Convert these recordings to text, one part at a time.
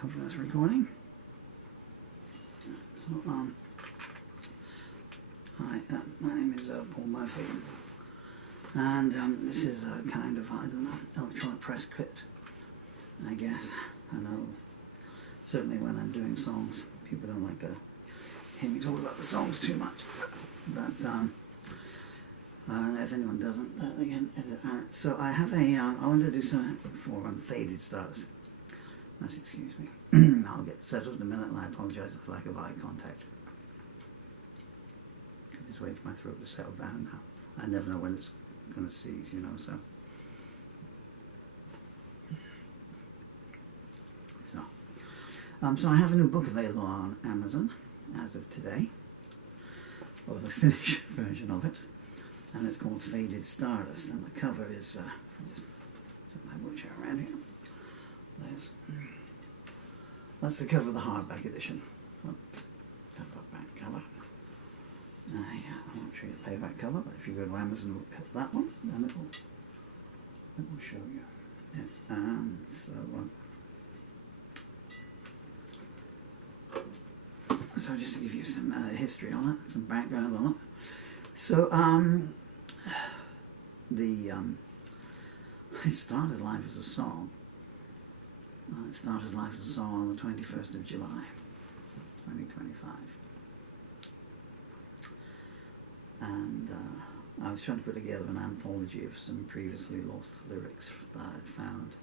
hopefully that's recording. So, hi, my name is Paul Murphy, and this is a kind of, I don't know, electronic press kit, I guess. I know, certainly when I'm doing songs, people don't like to hear me talk about the songs too much, but if anyone doesn't, they can edit out. So I have a, I wanted to do something for Faded Stardust. Excuse me. I'll get settled in a minute, and I apologise for lack of eye contact. I'm just waiting for my throat to settle down now. I never know when it's going to cease, you know, so. So I have a new book available on Amazon as of today, or the Finnish version of it, and it's called Faded Stardust, and the cover is, I'll just put my wheelchair around here. That's the cover of the hardback edition. Cover-back cover. Yeah, I won't show you the paperback cover, but if you go to Amazon and look at that one, then it will show you. Yeah. So just to give you some history on it, some background on it. So it started life as a song. It started life as a song on the 21st of July, 2025. And I was trying to put together an anthology of some previously lost lyrics that I had found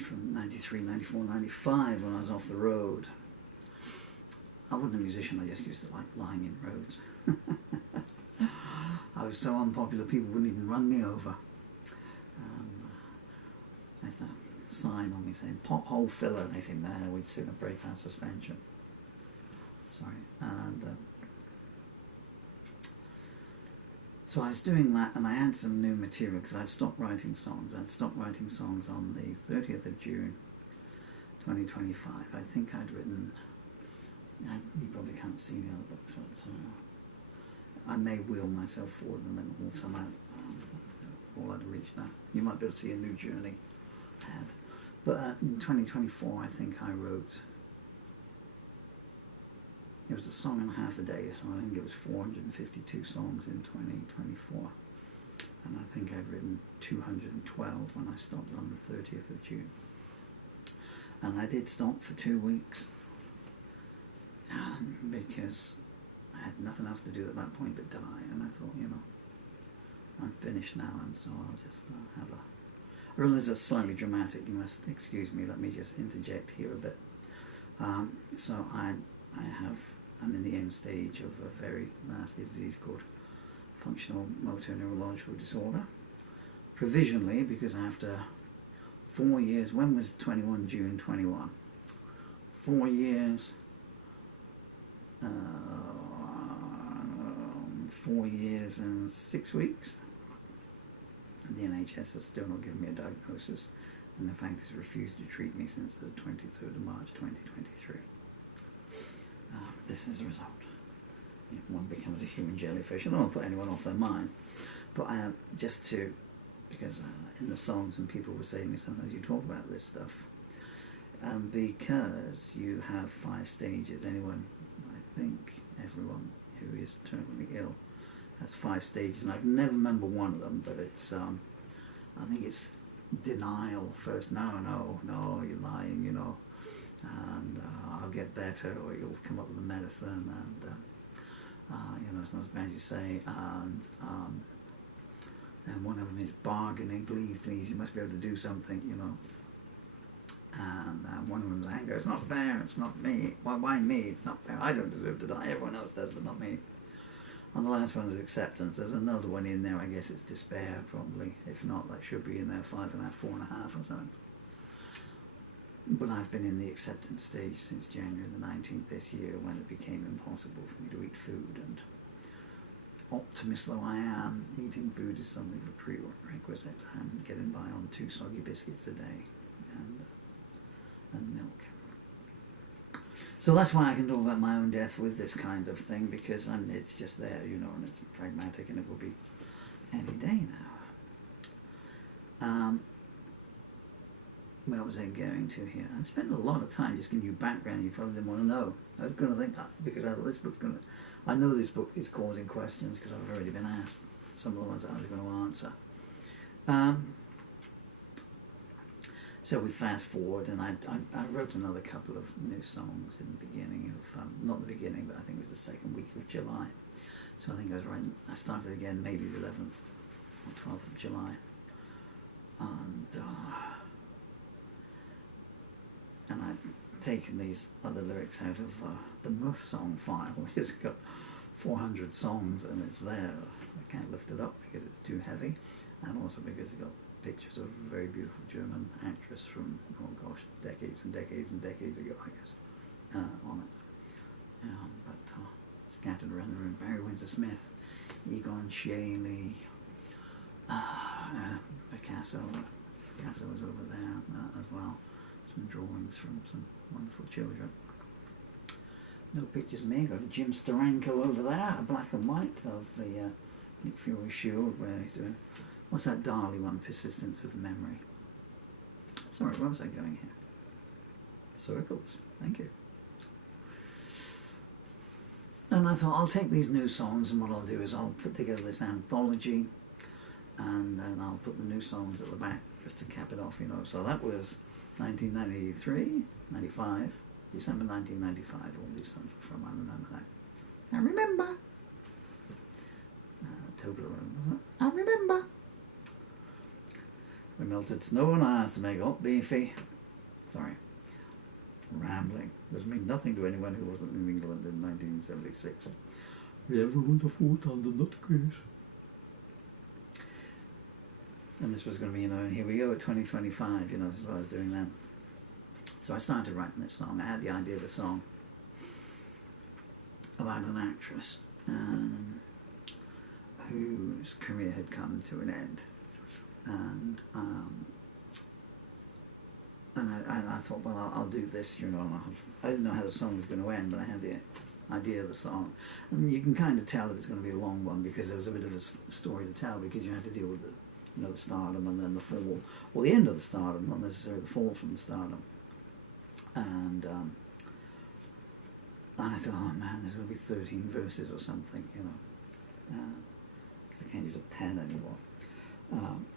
from 93, 94, 95 when I was off the road. I wasn't a musician, I just used to like lying in roads. I was so unpopular, people wouldn't even run me over. I used to have a sign on me saying, pothole filler, and they think, nah, we'd sooner break our suspension. Sorry. And so I was doing that, and I had some new material, because I'd stopped writing songs. I'd stopped writing songs on the 30th of June, 2025. I think I'd written... you probably can't see the other books, but I may wheel myself forward and then haul some out. All I'd reached now. You might be able to see a new journey I had. But in 2024, I think I wrote... It was a song and a half a day, so I think it was 452 songs in 2024. And I think I'd written 212 when I stopped on the 30th of June. And I did stop for 2 weeks. Because I had nothing else to do at that point but die, and I thought, you know, I'm finished now, and so I'll just have a... I realize it's slightly dramatic, you must excuse me, let me just interject here a bit. So I'm in the end stage of a very nasty disease called functional motor neurological disorder. Provisionally, because after 4 years, when was 21 June 21? 4 years... 4 years and 6 weeks. And the NHS has still not given me a diagnosis, and in fact has refused to treat me since the 23rd of March 2023. This is a result. One becomes a human jellyfish. I don't want to put anyone off their mind, but just to, because in the songs and people were saying to me sometimes you talk about this stuff, because you have 5 stages. Anyone, I think everyone who is terminally ill has 5 stages, and I can never remember one of them, but it's, I think it's denial first. No, you're lying, you know, and I'll get better, or you'll come up with a medicine, and, you know, it's not as bad as you say, and one of them is bargaining, please, you must be able to do something, you know. And one of them is anger. It's not fair. It's not me. Why me? It's not fair. I don't deserve to die. Everyone else does, but not me. And the last one is acceptance. There's another one in there. I guess it's despair, probably. If not, that should be in there 5.5, 4.5 or something. But I've been in the acceptance stage since January the 19th this year, when it became impossible for me to eat food. And optimist though I am, eating food is something of a prerequisite. I'm getting by on 2 soggy biscuits a day. And milk. So that's why I can talk about my own death with this kind of thing, because it's just there, you know, and it's pragmatic, and it will be any day now. where was I going to here? I spent a lot of time just giving you background you probably didn't want to know. I was going to think that because I thought this book's going to... I know this book is causing questions because I've already been asked some of the ones that I was going to answer. So we fast forward, and I wrote another couple of new songs in the beginning of, not the beginning, but I think it was the second week of July. So I think I started again maybe the 11th or 12th of July. And I've taken these other lyrics out of the Muff song file, which has got 400 songs, and it's there. I can't lift it up because it's too heavy, and also because it's got pictures of a very beautiful German actress from, oh gosh, decades and decades and decades ago, I guess, on it. But scattered around the room, Barry Windsor Smith, Egon Schiele, Picasso was over there as well. Some drawings from some wonderful children. No pictures of me. Got a Jim Steranko over there, a black and white of the Nick Fury shield where he's doing. What's that Dali one? Persistence of Memory. Sorry, where was I going here? Circles. Thank you. And I thought I'll take these new songs, and what I'll do is I'll put together this anthology, and then I'll put the new songs at the back just to cap it off, you know. So that was 1993, 95, December 1995. All these songs were from. I remember that. I remember. Toblerone, wasn't it? I remember. We melted snow and ice to make hot beefy. Sorry. Rambling. Doesn't mean nothing to anyone who wasn't in England in 1976. Everyone's a foot on the nutcase. And this was going to be, you know, and here we go at 2025, you know, this is what I was doing then. So I started writing this song. I had the idea of the song about an actress whose career had come to an end. And I thought, well, I'll do this, you know. I didn't know how the song was going to end, but I had the idea of the song. And you can kind of tell it was going to be a long one because there was a bit of a story to tell, because you had to deal with the, you know, the stardom and then the fall, or the end of the stardom, not necessarily the fall from the stardom. And I thought, oh man, there's going to be 13 verses or something, you know, because I can't use a pen anymore.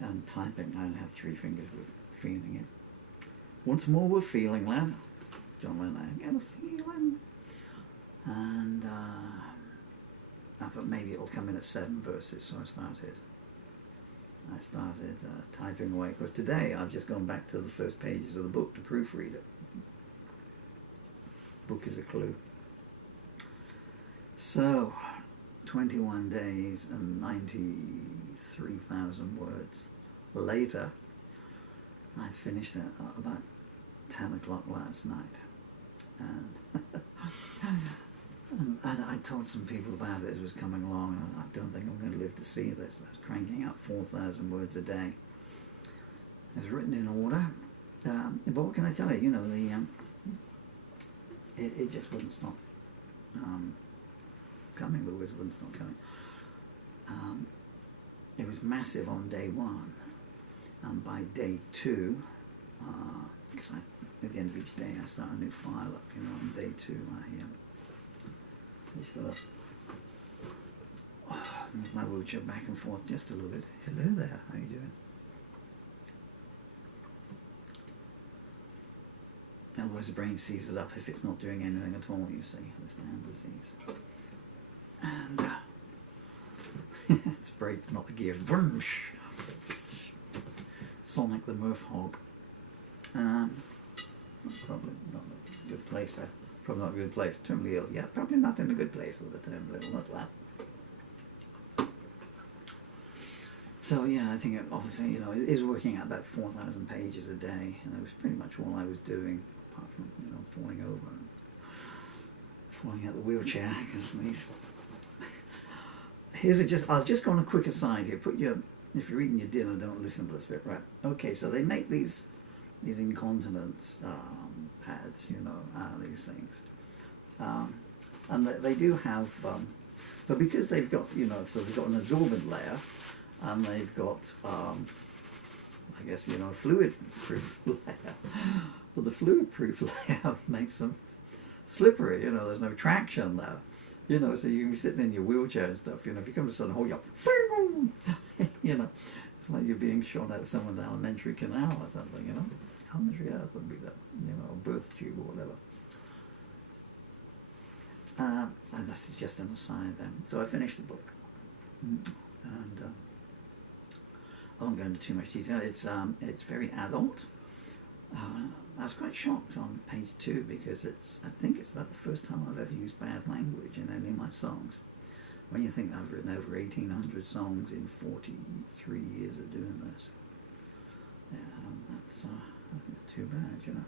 And typing, I don't have 3 fingers with feeling it. Once more with feeling, lad. John Lennon, I got a feeling. And I thought maybe it'll come in at 7 verses, so I started typing away. Because today I've just gone back to the first pages of the book to proofread it. Book is a clue. So, 21 days and 93,000 words later, I finished it at about 10 o'clock last night. And I told some people about it as it was coming along, and I don't think I'm going to live to see this. I was cranking out 4,000 words a day. It was written in order. But what can I tell you? You know, it just wouldn't stop coming. The words wouldn't stop coming. It was massive on day 1. And by day 2, because at the end of each day I start a new file up, you know, on day 2 I just got to move my wheelchair back and forth just a little bit. Hello there, how you doing? Otherwise the brain seizes up if it's not doing anything at all, you see, the stand disease. And it's brake, not the gear. Vroosh. Sonic the Murph Hog. Probably not a good place. Probably not a good place. Terminally ill. Yeah, probably not in a good place with the terminally ill. Not that. So yeah, I think it, obviously, you know, it is working out about 4,000 pages a day, and it was pretty much all I was doing, apart from, you know, falling over and falling out the wheelchair. Because these. I'll just go on a quick aside here. If you're eating your dinner, don't listen to this bit, right? Okay, so they make these incontinence pads, you know, these things, and they do have, but because they've got, you know, so they've got an absorbent layer, and they've got I guess, you know, fluid-proof layer. But the fluid-proof layer makes them slippery, you know, there's no traction there. You know, so you can be sitting in your wheelchair and stuff, you know, if you come to a sudden hole, you're, you know, it's like you're being shot out of someone's alimentary canal or something, you know. Alimentary earth would be that, you know, birth tube or whatever. And this is just an aside then. So I finished the book. And I won't go into too much detail. It's very adult. I was quite shocked on page 2 because I think it's about the first time I've ever used bad language in any of my songs. When you think I've written over 1,800 songs in 43 years of doing this, that's too bad, you know.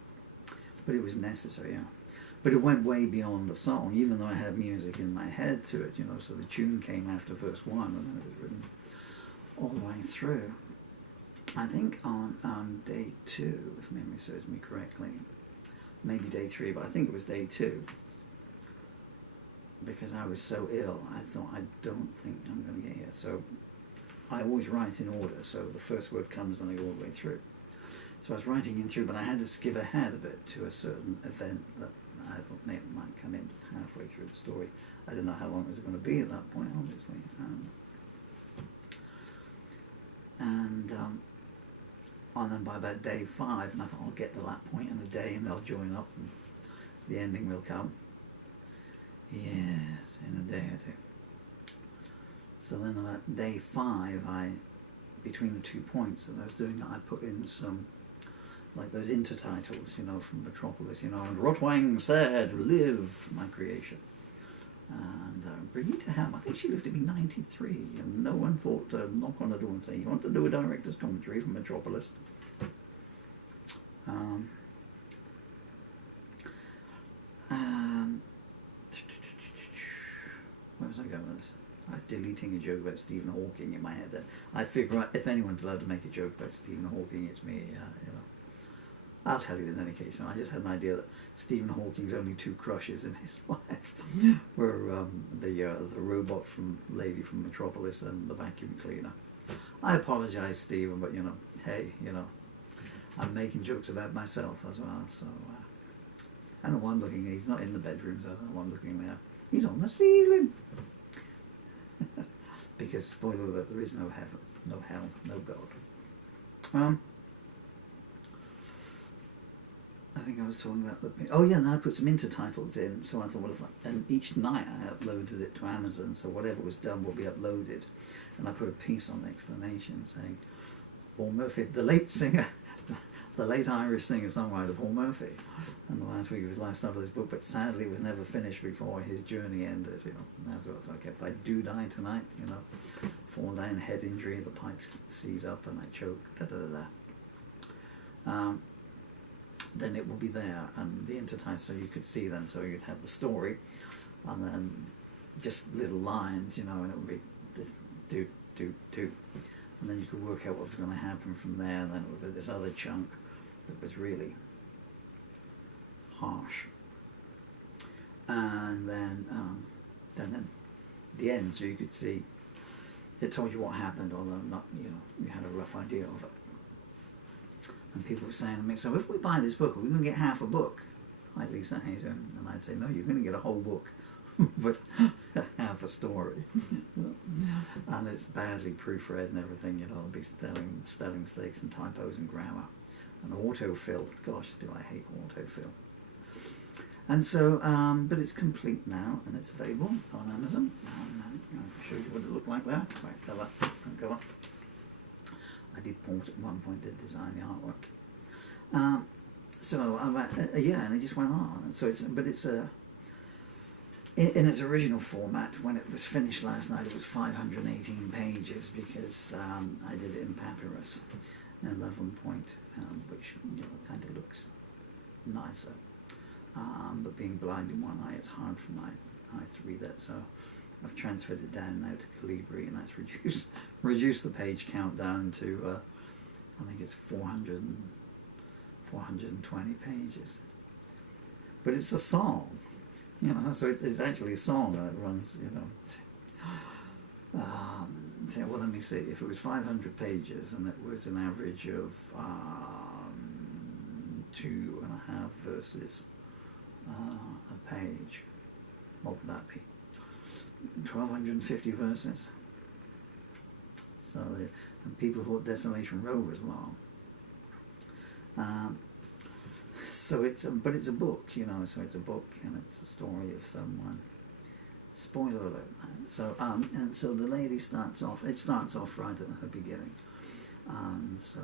But it was necessary, yeah. But it went way beyond the song, even though I had music in my head to it, you know, so the tune came after verse 1 and it was written all the way through. I think on day 2, if memory serves me correctly, maybe day 3, but I think it was day 2, because I was so ill, I thought, I don't think I'm going to get here. So I always write in order, so the first word comes and I go all the way through. So I was writing in through, but I had to skip ahead a bit to a certain event that I thought maybe might come in halfway through the story. I didn't know how long it was going to be at that point, obviously. And then by about day 5, and I thought I'll get to that point in a day and they'll join up and the ending will come. Yes, in a day or 2. So then about day 5, between the 2 points that I was doing, I put in some, like those intertitles, you know, from Metropolis, you know, and Rotwang said, live, my creation. And Brigitte Ham, I think she lived to be 93, and no one thought to knock on the door and say, you want to do a director's commentary from Metropolis? Where was I going with this? I was deleting a joke about Stephen Hawking in my head. Then I figure out if anyone's allowed to make a joke about Stephen Hawking, it's me. You know, I'll tell you in any case. I just had an idea that Stephen Hawking's only 2 crushes in his life were the robot lady from Metropolis and the vacuum cleaner. I apologise, Stephen, but you know, hey, you know, I'm making jokes about myself as well. So I don't know why I'm looking. He's not in the bedrooms. I don't know why I'm looking there. He's on the ceiling. Because, spoiler alert, there is no heaven, no hell, no God. I think I was talking about oh yeah, and then I put some intertitles in, so I thought, well, and each night I uploaded it to Amazon, so whatever was done will be uploaded. And I put a piece on the explanation saying, Paul Murphy, the late singer, the late Irish singer-songwriter Paul Murphy, and the last week of his life started this book, but sadly it was never finished before his journey ended, you know. That's what, so I kept, if I do die tonight, you know, fall down, head injury, the pipe seize up and I choke, then it will be there, and the intertitles, so you could see then, so you'd have the story, and then just little lines, you know, and it would be this, do, and then you could work out what was going to happen from there, and then it would be this other chunk that was really harsh, and then the end, so you could see, it told you what happened, although not, you know, you had a rough idea of it. And people were saying to me, so if we buy this book, are we going to get half a book? Hi Lisa, how you doing? And I'd say, no, you're going to get a whole book, but half a story. And it's badly proofread and everything, you know, I'll be spelling mistakes and typos and grammar. And autofill, gosh, do I hate autofill. And so, but it's complete now, and it's available on Amazon. I'll show you what it looked like there. Right, cover, front cover. I did port at one point, did design the artwork. Yeah, and it just went on. And so in its original format, when it was finished last night, it was 518 pages because I did it in papyrus and 11 point, which, you know, kind of looks nicer. But being blind in one eye, it's hard for my eyes to read that, so I've transferred it down now to Calibri, and that's reduced the page count down to, I think it's 420 pages. But it's a song, you know, so it's actually a song that runs, you know. well, let me see. If it was 500 pages and it was an average of 2.5 verses a page, what would that be? 1,250 verses. So, and people thought Desolation Row was long. So but it's a book, you know. So it's a book, and it's the story of someone. Spoiler alert. So and so the lady starts off. It starts off right at her beginning. So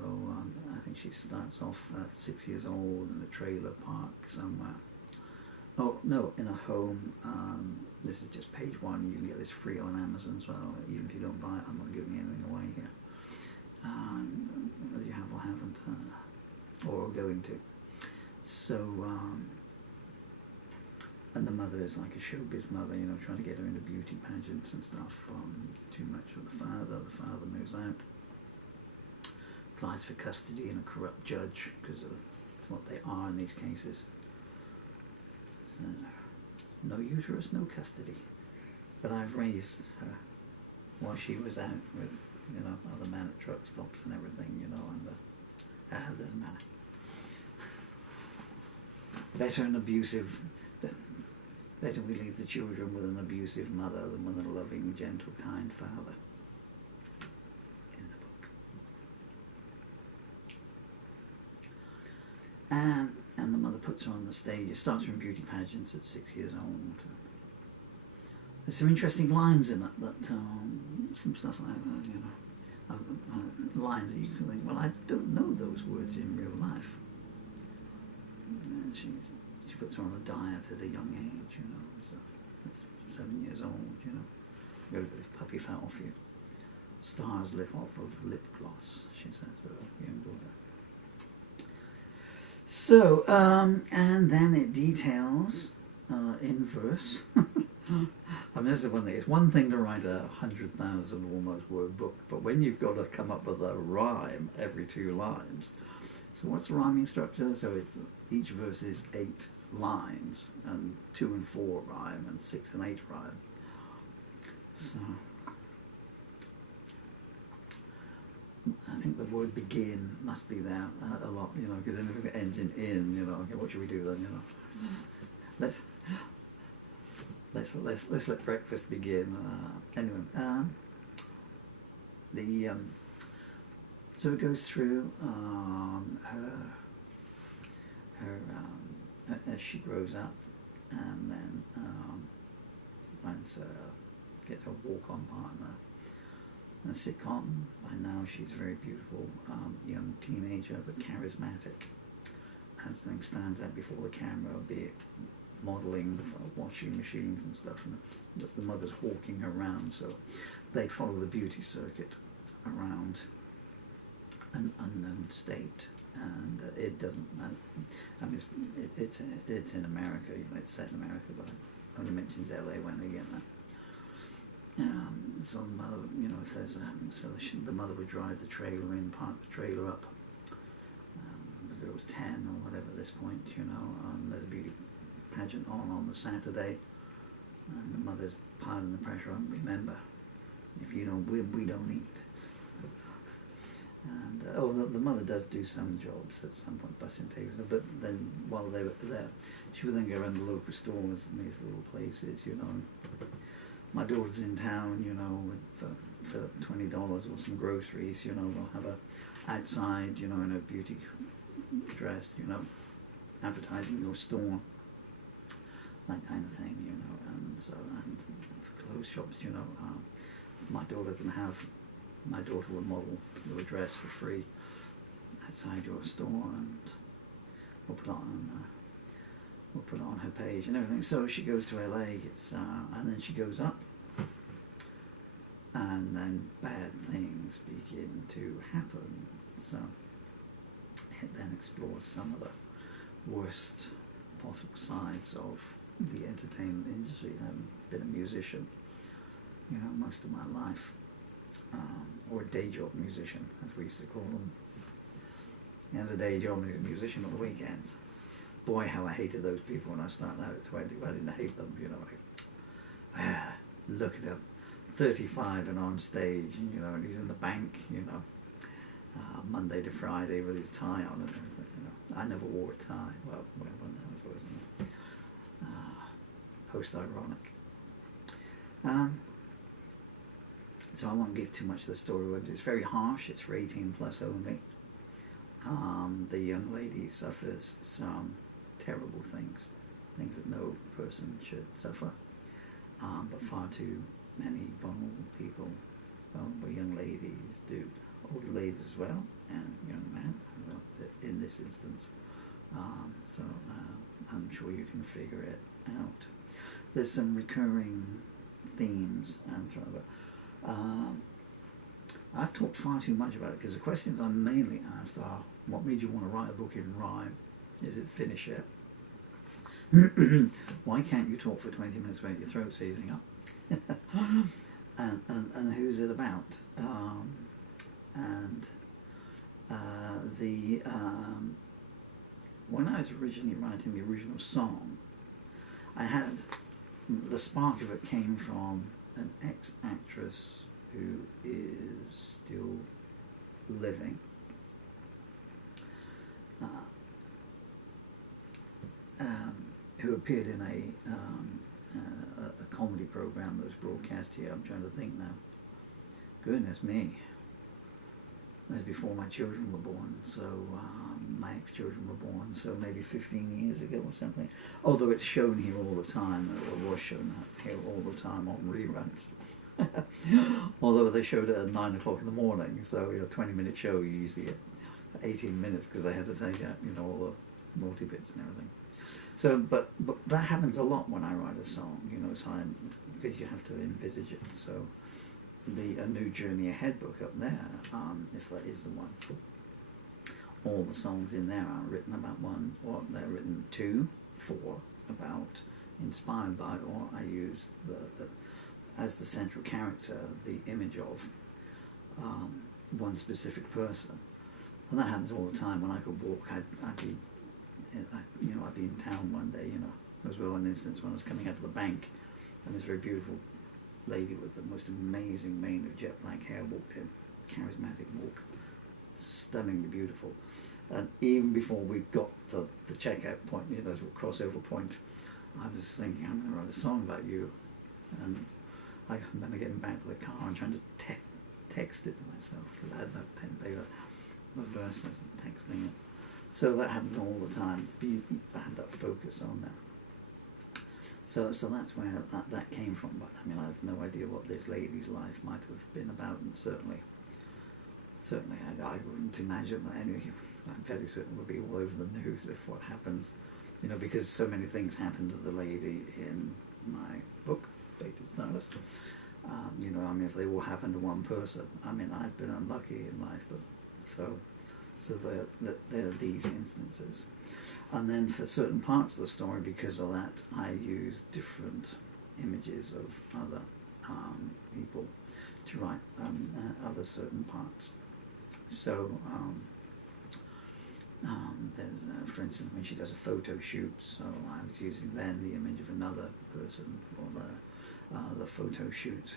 I think she starts off at 6 years old in a trailer park somewhere. Oh no, in a home. This is just page 1. You can get this free on Amazon, so even if you don't buy it, I'm not giving anything away here. Whether you have or haven't, or are going to. So, and the mother is like a showbiz mother, you know, trying to get her into beauty pageants and stuff. It's too much for the father. The father moves out, applies for custody and a corrupt judge, because it's what they are in these cases. So, no uterus, no custody. But I've raised her while she was out with, you know, other men at truck stops and everything, you know, and it doesn't matter. Better we leave the children with an abusive mother than with a loving, gentle, kind father. In the book. And the mother puts her on the stage. It starts from beauty pageants at 6 years old. There's some interesting lines in it that, some stuff like that, you know. Lines that you can think, well, I don't know those words in real life. And she puts her on a diet at a young age, you know. So that's 7 years old, you know. Go to this puppy fat off you. Stars lift off of lip gloss, she says to her young daughter. So, and then it details in verse. I mean, this is one thing. It's one thing to write a 100,000 almost word book, but when you've got to come up with a rhyme every 2 lines. So what's the rhyming structure? So it's each verse is 8 lines, and 2 and 4 rhyme, and 6 and 8 rhyme. So I think the word begin must be there a lot, you know, because anything that ends in, you know, okay, what should we do then, you know? Let's let breakfast begin. Anyway, so it goes through her as she grows up, and then gets a walk-on partner. A sitcom. By now she's a very beautiful young teenager, but charismatic. As things stands out before the camera, be it modelling, washing machines and stuff, and the mother's hawking her around, so they follow the beauty circuit around an unknown state, and it doesn't. I mean, it's in America. You know, it's set in America, but it only mentions LA when they get there. So the mother, you know, if there's the mother would drive the trailer in, park the trailer up. The girl's 10 or whatever at this point, you know, there's a beauty pageant on the Saturday, and the mother's piling the pressure on. Remember, if you don't win, we don't eat. And the mother does do some jobs at some point, busing tables, but then while they were there, she would then go around the local stores and these little places, you know. My daughter's in town, you know, for $20 or some groceries, you know, we'll have her outside, you know, in a beauty dress, you know, advertising your store, that kind of thing, you know. And so, and for clothes shops, you know, my daughter will model your dress for free outside your store, and we'll put it on her page and everything. So she goes to LA, and then she goes up, and then bad things begin to happen. So it then explores some of the worst possible sides of the entertainment industry. I've been a musician, you know, most of my life, or a day job musician, as we used to call them. He has a day job, he's a musician on the weekends. Boy, how I hated those people when I started out at 20. I didn't hate them, you know. Look at them. 35 and on stage, you know, and he's in the bank, you know, Monday to Friday with his tie on and everything, you know. I never wore a tie. Well, whatever, I suppose, you know. Post-ironic. So I won't give too much of the story, but it's very harsh. It's for 18 plus only. The young lady suffers some terrible things that no person should suffer, but far too many vulnerable people, vulnerable young ladies do, older ladies as well, and young men, well, in this instance. So I'm sure you can figure it out. There's some recurring themes throughout it. I've talked far too much about it because the questions I'm mainly asked are, what made you want to write a book in rhyme? Is it finish yet? Why can't you talk for 20 minutes without your throat seizing up? and who's it about? When I was originally writing the original song, I had, the spark of it came from an ex-actress who is still living. Who appeared in a comedy program that was broadcast here. I'm trying to think now. Goodness me. That was before my children were born, so my ex-children were born, so maybe 15 years ago or something. Although it's shown here all the time, or was shown here all the time on reruns. Although they showed it at 9 o'clock in the morning, so a 20-minute show you usually get 18 minutes because they had to take out, you know, all the naughty bits and everything. So, but that happens a lot when I write a song, you know, so because you have to envisage it. So, A New Journey Ahead book up there, if that is the one, all the songs in there are written about one, or they're written to, for, about, inspired by, or I use as the central character, the image of one specific person. And that happens all the time. When I could walk, I'd be in town one day, you know. There was one instance when I was coming out of the bank, and this very beautiful lady with the most amazing mane of jet black hair walked in, charismatic walk, stunningly beautiful. And even before we got to the checkout point, you know, the crossover point, I was thinking, I'm going to write a song about you. And I remember getting back to the car and trying to text it to myself, because I had no pen and paper, the verses and texting it. So that happens all the time. I have that focus on that. So that's where that came from. But I mean, I have no idea what this lady's life might have been about, and certainly I wouldn't imagine that anyway. I'm fairly certain it would be all over the news if what happens, you know, because so many things happened to the lady in my book, Faded Stardust. You know, I mean, if they all happened to one person, I mean, I've been unlucky in life, but so there are these instances. And then for certain parts of the story, because of that, I use different images of other people to write other certain parts. So there's, for instance, when she does a photo shoot, so I was using then the image of another person for the photo shoot.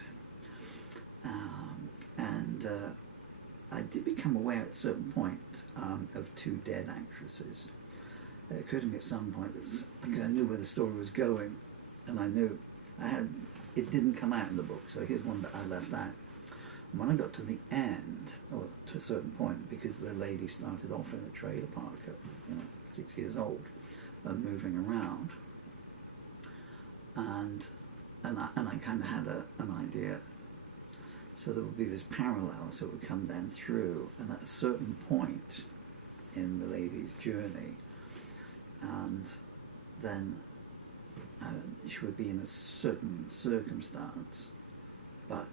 I did become aware at a certain point of two dead actresses. It occurred to me at some point, because I knew where the story was going, and I knew it didn't come out in the book, so here's one that I left out. And when I got to the end, or to a certain point, because the lady started off in a trailer park at 6 years old, and moving around, and I kind of had an idea. So there would be this parallel, so it would come then through, and at a certain point in the lady's journey, and then she would be in a certain circumstance, but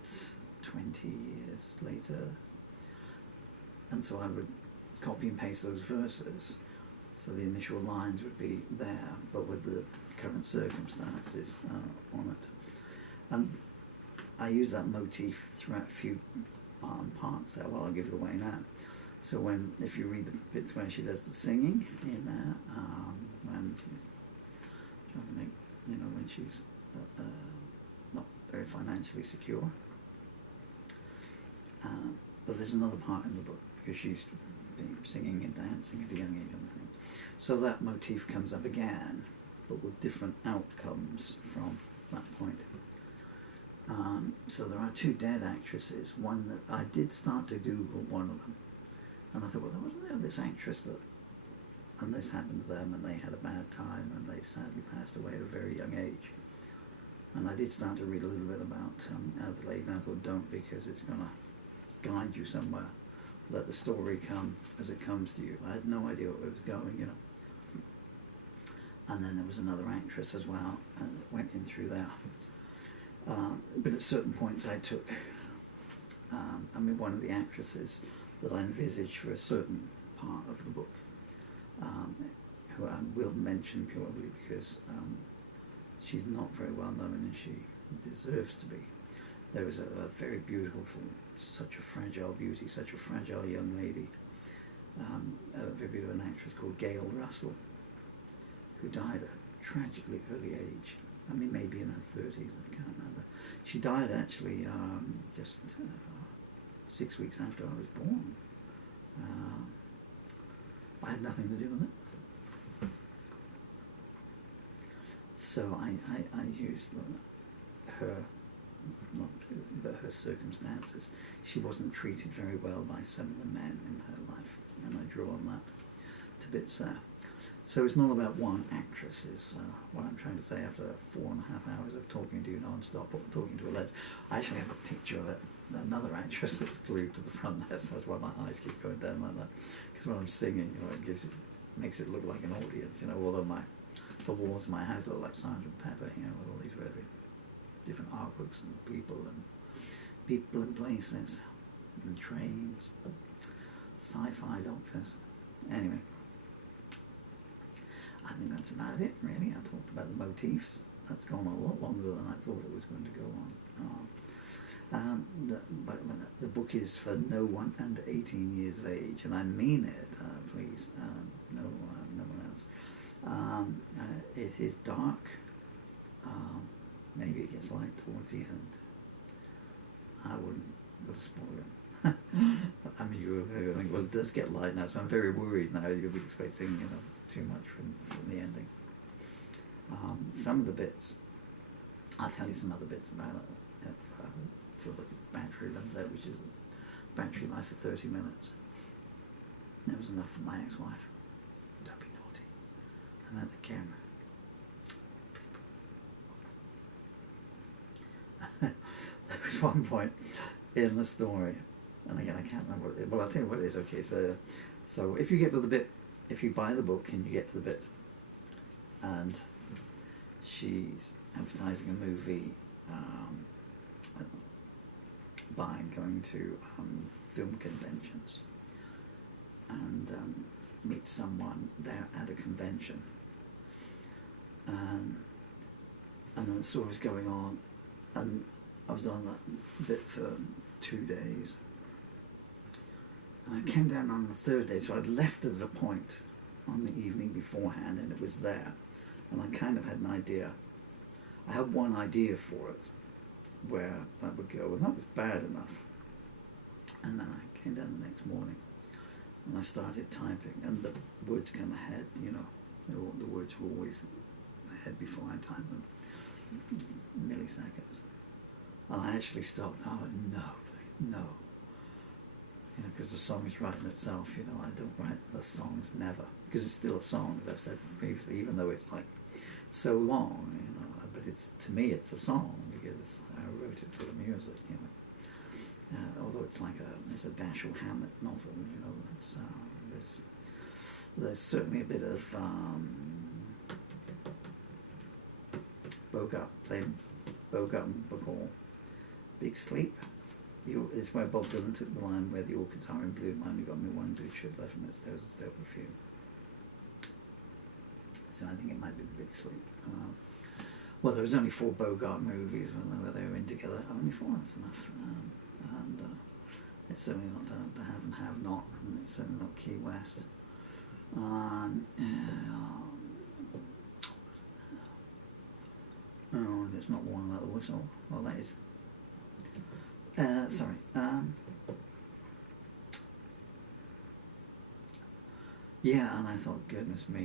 20 years later, and so I would copy and paste those verses, so the initial lines would be there, but with the current circumstances on it. And I use that motif throughout a few parts there. Well, I'll give it away now. So if you read the bits when she does the singing in there, when she's trying to make, when she's not very financially secure, there's another part in the book because she's been singing and dancing at a young age and everything. So that motif comes up again, but with different outcomes from that point. So there are two dead actresses. One that I did start to Google one of them, and I thought, well, wasn't there this actress that, and this happened to them, and they had a bad time, and they sadly passed away at a very young age. And I did start to read a little bit about Adelaide, and I thought, don't, because it's going to guide you somewhere. Let the story come as it comes to you. I had no idea where it was going, you know. And then there was another actress as well, and it went in through there. But at certain points I took, one of the actresses that I envisaged for a certain part of the book, who I will mention purely because she's not very well known and she deserves to be. There was a very beautiful, such a fragile beauty, such a fragile young lady, a very beautiful actress called Gail Russell, who died at a tragically early age. Maybe in her 30s, I can't remember. She died actually just 6 weeks after I was born. I had nothing to do with it. So I used her, not but her circumstances. She wasn't treated very well by some of the men in her life, and I draw on that to bits there. So it's not about one actress, is what I'm trying to say after 4.5 hours of talking to you non-stop, or talking to a lens. I actually have a picture of it, another actress that's glued to the front there, so that's why my eyes keep going down like that. Because when I'm singing, it makes it look like an audience, although the walls of my house look like Sergeant Pepper, with all these very different artworks and people and places, and trains, sci-fi doctors. Anyway. I think that's about it, really. I talked about the motifs. That's gone a lot longer than I thought it was going to go on. The book is for no one under 18 years of age, and I mean it, please, no one else. It is dark. Maybe it gets light towards the end. I wouldn't go to spoil it. You're think, well, it does get light now, so I'm very worried now. You'll be expecting, too much from the ending. Some of the bits, I'll tell you some other bits about it till the battery runs out, which is a battery life for 30 minutes. That was enough for my ex-wife. Don't be naughty. And then the camera. There was one point in the story, and again I can't remember what it is. Well, I'll tell you what it is. Okay, so if you get to the bit, if you buy the book and you get to the bit, and she's advertising a movie by going to film conventions, and meet someone there at a convention, and then the story's going on, and I was on that bit for 2 days. And I came down on the third day, so I'd left it at a point on the evening beforehand, and it was there. And I kind of had an idea. I had one idea for it, where that would go, and that was bad enough. And then I came down the next morning, and I started typing, and the words come ahead, the words were always ahead before I typed them, milliseconds. And I actually stopped. Oh, no. Because the song is writing itself, I don't write the songs, never. Because it's still a song, as I've said previously, even though it's like so long, but to me it's a song, because I wrote it for the music, although it's like it's a Dashiell Hammett novel, there's certainly a bit of Bogart, playing Bogart and Bacall. Big Sleep. It's where Bob Dylan took the line, where the orchids are in bloom, only got me one good shit left from its stairs and still perfume. So I think it might be the Big Sleep. Well, there was only 4 Bogart movies where they were in together. Only 4, that's enough. And it's certainly not the Have and Have Not, and it's certainly not Key West. There's not One Little Whistle. Well, that is. Sorry. Yeah, and I thought, goodness me.